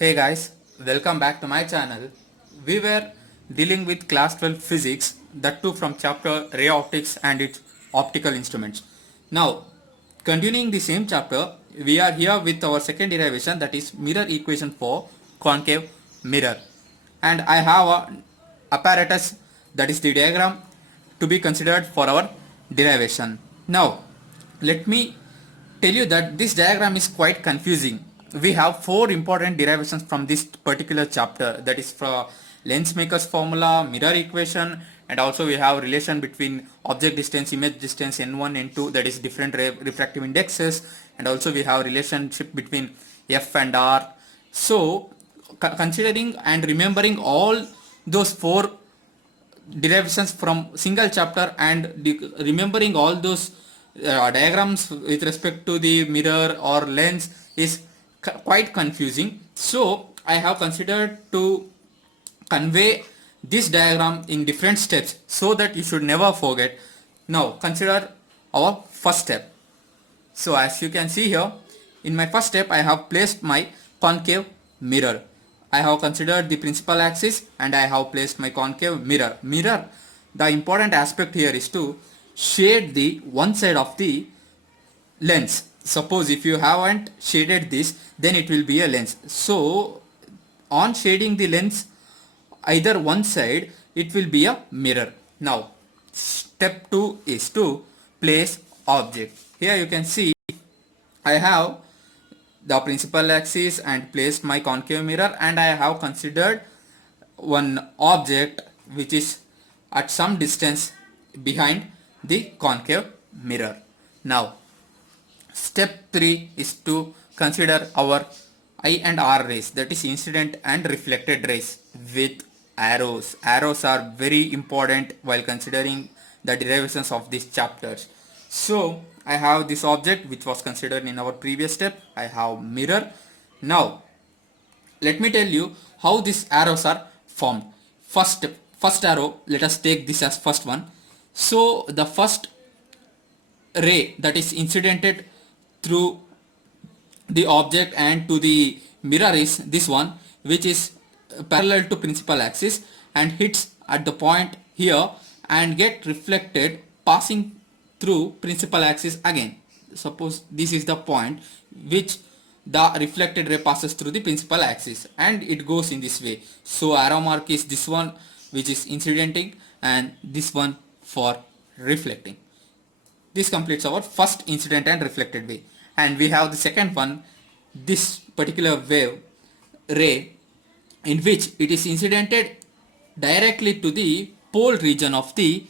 Hey guys, welcome back to my channel. We were dealing with class 12 physics, that too from chapter ray optics and its optical instruments. Now, continuing the same chapter, we are here with our second derivation, that is mirror equation for concave mirror. And I have a apparatus, that is the diagram, to be considered for our derivation. Now, let me tell you that this diagram is quite confusing. We have four important derivations from this particular chapter, that is for Lensmaker's formula, mirror equation, and also we have relation between object distance, image distance, n1, n2, that is different refractive indexes, and also we have relationship between f and r. So considering and remembering all those four derivations from single chapter and remembering all those diagrams with respect to the mirror or lens is quite confusing. So I have considered to convey this diagram in different steps so that you should never forget. Now consider our first step. So as you can see here, in my first step I have placed my concave mirror. I have considered the principal axis and I have placed my concave mirror. The important aspect here is to shade the one side of the lens. Suppose if you haven't shaded this, then it will be a lens. So on shading the lens, either one side, it will be a mirror. Now step 2 is to place object. Here you can see I have the principal axis and placed my concave mirror, and I have considered one object which is at some distance behind the concave mirror. Now step 3 is to consider our I and R rays, that is incident and reflected rays with arrows. Arrows are very important while considering the derivations of these chapters. So I have this object which was considered in our previous step. I have mirror. Now let me tell you how these arrows are formed. First arrow, let us take this as first one. So the first ray that is incidented through the object and to the mirror is this one, which is parallel to principal axis and hits at the point here and get reflected passing through principal axis again. Suppose this is the point which the reflected ray passes through the principal axis and it goes in this way. So arrow mark is this one which is incidenting and this one for reflecting. This completes our first incident and reflected way. And we have the second one, this particular wave ray, in which it is incidented directly to the pole region of the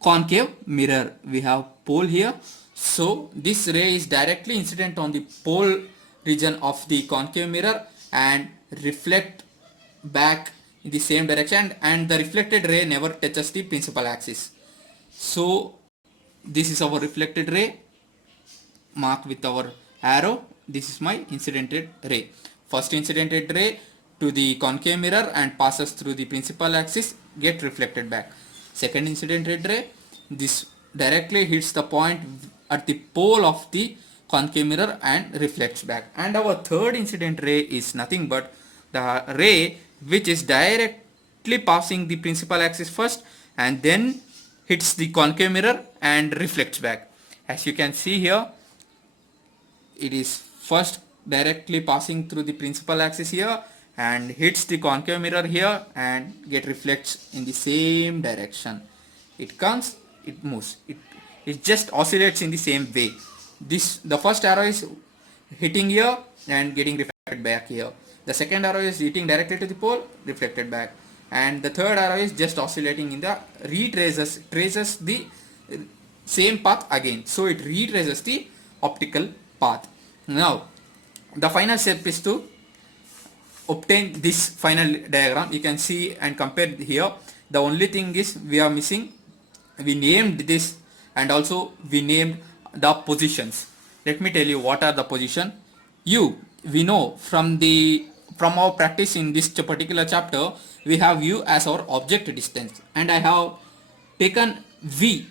concave mirror. We have pole here, so this ray is directly incident on the pole region of the concave mirror and reflect back in the same direction, and the reflected ray never touches the principal axis. So this is our reflected ray, mark with our arrow. This is my incidented ray. First incidented ray to the concave mirror and passes through the principal axis, get reflected back. Second incidented ray, this directly hits the point at the pole of the concave mirror and reflects back. And our third incident ray is nothing but the ray which is directly passing the principal axis first and then hits the concave mirror and reflects back. As you can see here, it is first directly passing through the principal axis here and hits the concave mirror here and get reflects in the same direction. It comes, it moves, it just oscillates in the same way. The first arrow is hitting here and getting reflected back here. The second arrow is hitting directly to the pole, reflected back, and the third arrow is just oscillating in the traces the same path again. So it retraces the optical path. Now the final step is to obtain this final diagram. You can see and compare here. The only thing is we are missing, we named this and also we named the positions. Let me tell you what are the position. We know from our practice in this particular chapter, we have u as our object distance, and I have taken v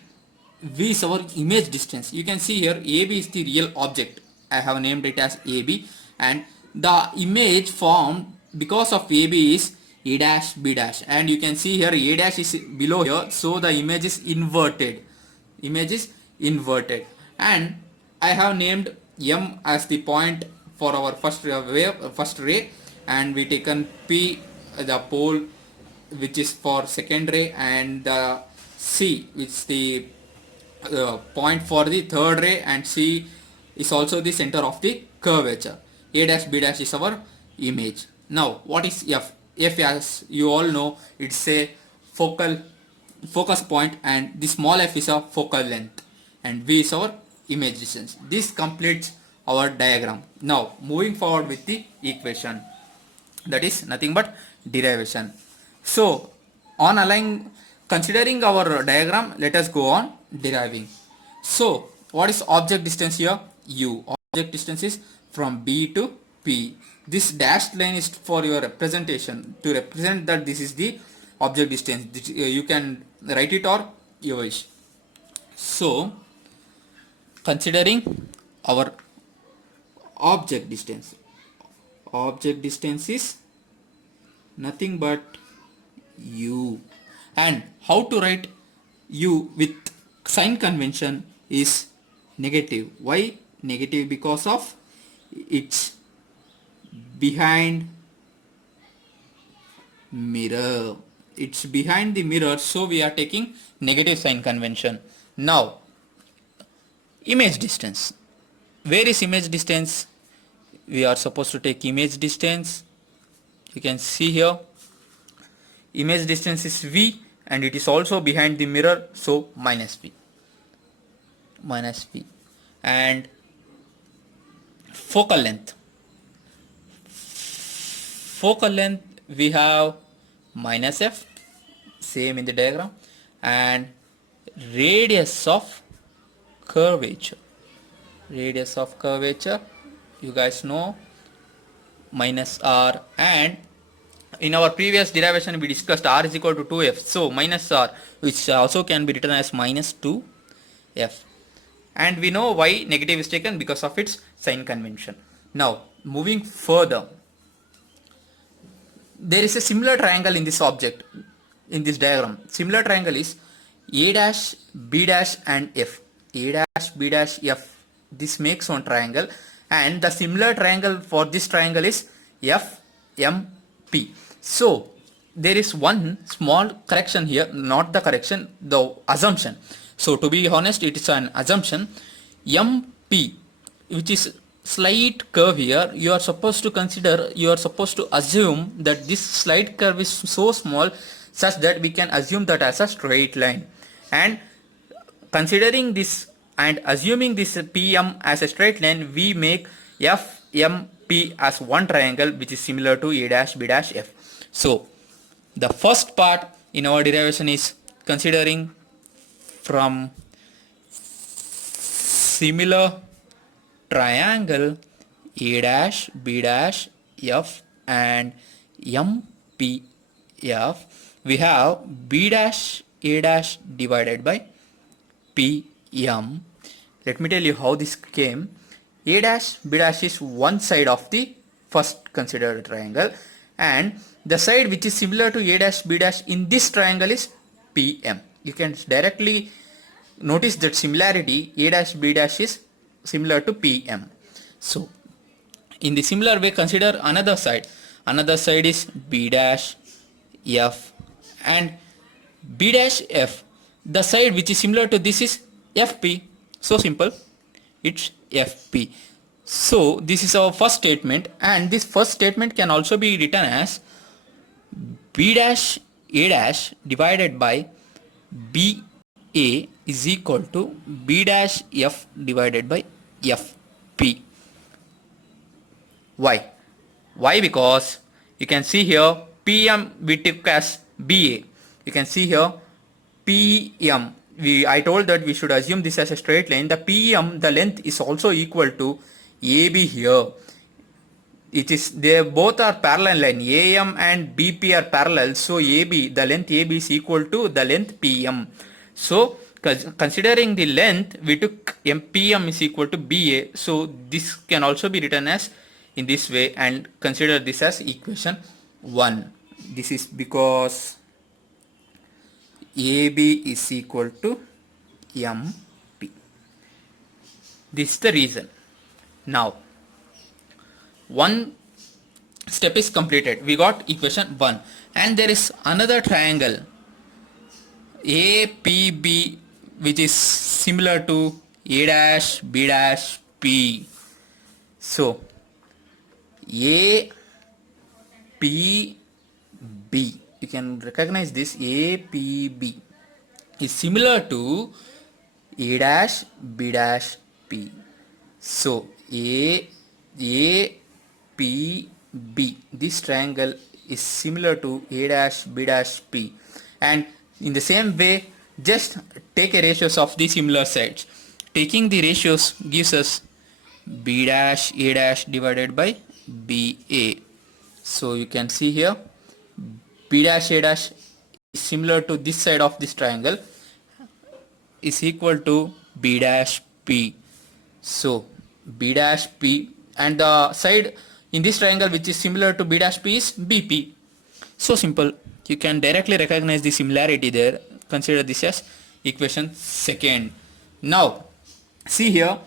is our image distance. You can see here AB is the real object. I have named it as AB, and the image formed because of AB is A dash B dash, and you can see here A dash is below here, so the image is inverted. Image is inverted, and I have named M as the point for our first wave, first ray, and we taken P the pole which is for second ray, and the C which is the point for the third ray, and C is also the center of the curvature. A dash B dash is our image. Now what is F? F, as you all know, it's a focus point, and the small f is a focal length, and V is our image distance. This completes our diagram. Now moving forward with the equation, that is nothing but derivation. So on considering our diagram, let us go on deriving. So what is object distance here? U. Object distance is from B to P. This dashed line is for your representation, to represent that this is the object distance. You can write it or you wish. So considering our object distance is nothing but U, and how to write U with sign convention is negative. Why negative? Because of it's behind mirror. It's behind the mirror, so we are taking negative sign convention. Now image distance. Where is image distance? We are supposed to take image distance. You can see here image distance is V, and it is also behind the mirror, so minus V. And focal length we have minus F, same in the diagram, and radius of curvature, you guys know, minus R, and in our previous derivation we discussed R is equal to 2F, so minus R, which also can be written as minus 2F, and we know why negative is taken, because of its sign convention. Now moving further, there is a similar triangle in this object, in this diagram. Similar triangle is A dash B dash and F. A dash B dash F, this makes one triangle, and the similar triangle for this triangle is FMP. So there is one small correction here, not the correction, the assumption. So to be honest, it is an assumption. MP, which is slight curve here, you are supposed to assume that this slight curve is so small such that we can assume that as a straight line, and considering this and assuming this PM as a straight line, we make FMP as one triangle which is similar to A dash B dash F. So the first part in our derivation is considering from similar triangle A dash B dash F and MPF, we have B dash A dash divided by PM. Let me tell you how this came. A dash B dash is one side of the first considered triangle, and the side which is similar to A dash B dash in this triangle is PM. You can directly notice that similarity. A dash B dash is similar to PM. So in the similar way, consider another side. Another side is B dash F and B dash F. The side which is similar to this is FP. So simple, it's FP. So this is our first statement, and this first statement can also be written as B dash A dash divided by BA is equal to B dash F divided by FP. Why? Why? Because you can see here PM we took as BA. You can see here PM. I told that we should assume this as a straight line. The PM, the length is also equal to AB here. They both are parallel line. AM and BP are parallel. So AB, the length AB is equal to the length PM. So considering the length, we took PM is equal to BA. So this can also be written as in this way and consider this as equation 1. This is because AB is equal to MP. This is the reason. Now, one step is completed. We got equation 1 and there is another triangle APB which is similar to A dash B dash P. So A P B, you can recognize this. A P B is similar to A dash B dash P. So A P B, this triangle is similar to A dash B dash P, and in the same way just take a ratios of the similar sides. Taking the ratios gives us B dash A dash divided by BA. So you can see here B dash A dash is similar to this side of this triangle is equal to B dash P. So B dash P, and the side in this triangle which is similar to B dash P is BP. So simple, you can directly recognize the similarity there. Consider this as equation 2. Now see here,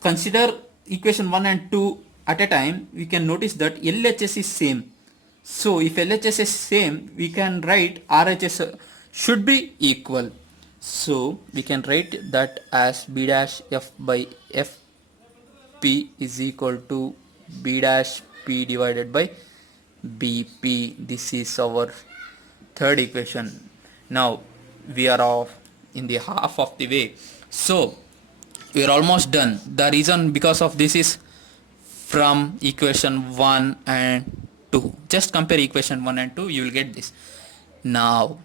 consider equation 1 and 2 at a time. We can notice that LHS is same. So if LHS is same, we can write RHS should be equal. So we can write that as B dash F by FP is equal to B dash P divided by BP. This is our third equation. Now we are off in the half of the way. So we are almost done. The reason because of this is from equation 1 and 2. Just compare equation 1 and 2, you will get this. Now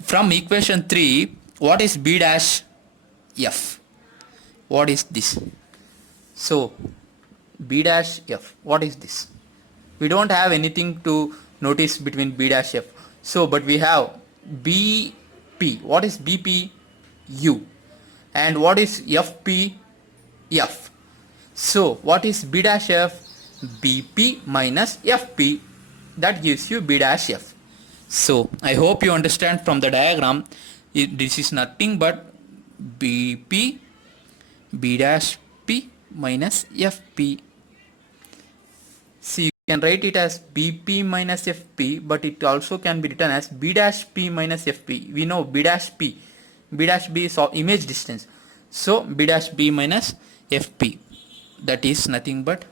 from equation 3, what is B dash F? What is this? So B dash F, what is this? We don't have anything to notice between B dash F. So but we have BP. What is BP? U. And what is FP? F. So what is B dash F? BP minus FP. That gives you B dash F. So I hope you understand from the diagram. This is nothing but BP B dash P minus FP. See, you can write it as BP minus FP, but it also can be written as B dash P minus FP. We know B dash P. B dash B is image distance. So B dash B minus FP. That is nothing but,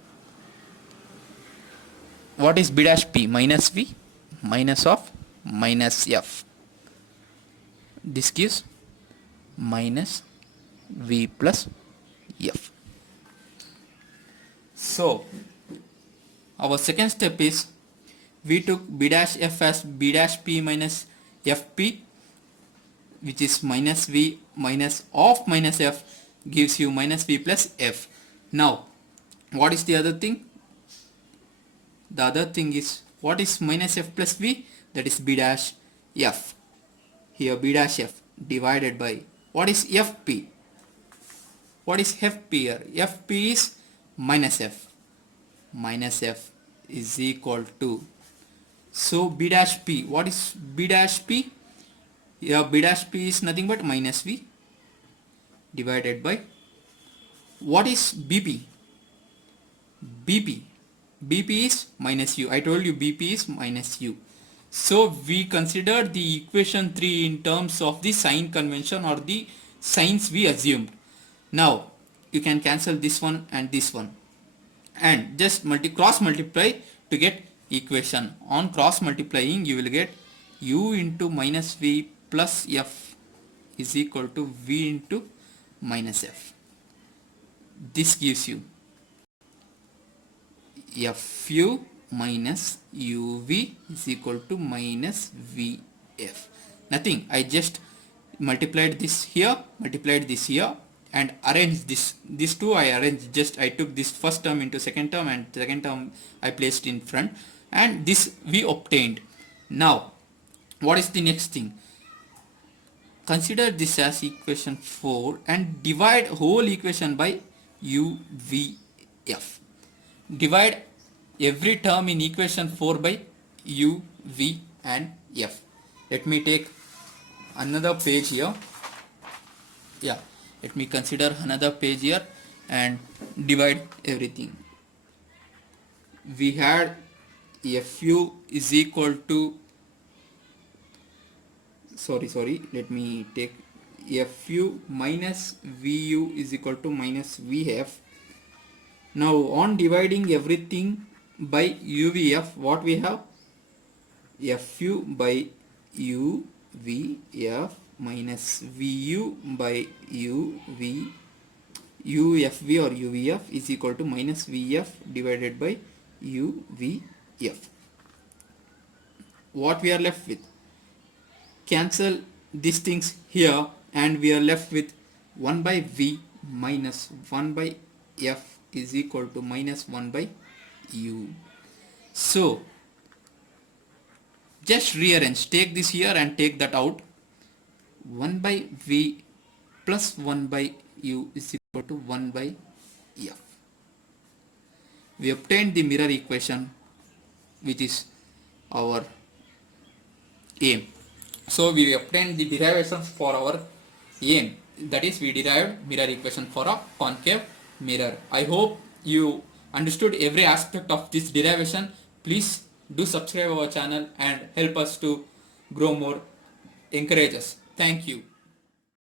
what is B dash P? Minus V minus of minus F. This gives minus V plus F. So our second step is we took B dash F as B dash P minus FP, which is minus V minus of minus F gives you minus V plus F. Now what is the other thing? The other thing is, what is minus F plus V? That is B dash F. Here B dash F divided by, what is FP? What is FP here? FP is minus F. Minus F is equal to, so B dash P. What is B dash P? Here B dash P is nothing but minus V divided by, what is BP? BP. BP is minus U. I told you BP is minus U. So we consider the equation 3 in terms of the sign convention or the signs we assumed. Now you can cancel this one and this one and just cross multiply to get equation. On cross multiplying you will get U into minus V plus F is equal to V into minus F. This gives you Fu minus UV is equal to minus VF. Nothing, I just multiplied this here, and arranged these two. I arranged, just I took this first term into second term and second term I placed in front, and this we obtained. Now what is the next thing? Consider this as equation 4 and divide whole equation by UVA. f. Divide every term in equation 4 by u, v and f. Let me take another page here. Yeah, let me consider another page here and divide everything. We had fu is equal to, let me take fu minus vu is equal to minus vf. Now on dividing everything by uvf, what we have? Fu by uvf minus vu by uv, ufv or uvf is equal to minus vf divided by uvf. What we are left with? Cancel these things here and we are left with 1 by v minus 1 by f is equal to minus 1 by u. So just rearrange, take this here and take that out. 1 by v plus 1 by u is equal to 1 by f. We obtained the mirror equation, which is our aim. So we obtained the derivations for our aim, that is we derived mirror equation for a concave mirror. I hope you understood every aspect of this derivation. Please do subscribe our channel and help us to grow more, encourage us. Thank you.